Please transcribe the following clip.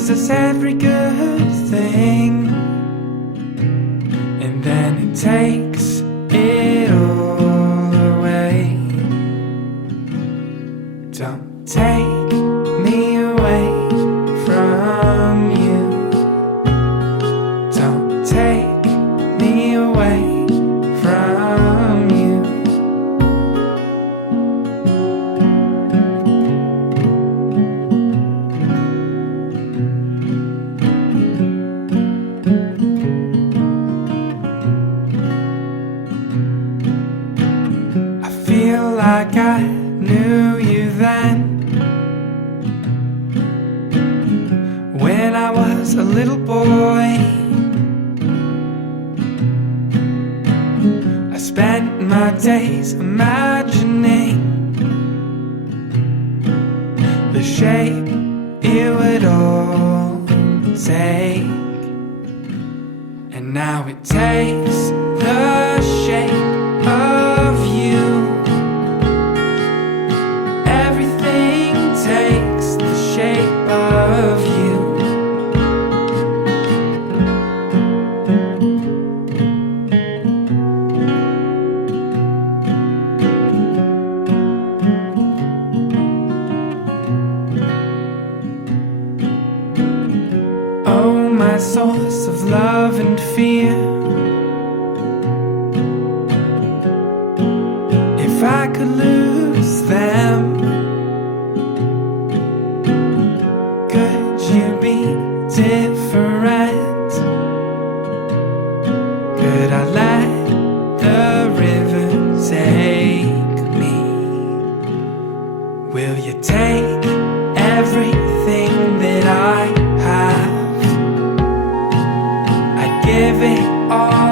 possess every good thing, and then it takes it all away. Don't take me away from you. Don't take me away from you. I feel like I knew you then, when I was a little boy. I spent my days imagining the shape it would all take, and now it takes the shape of you. Everything takes the shape of you. Oh, my source of love and fear, if I could lose them, could you be different? Could I let the river take me? Will you take everything that I have? I'd give it all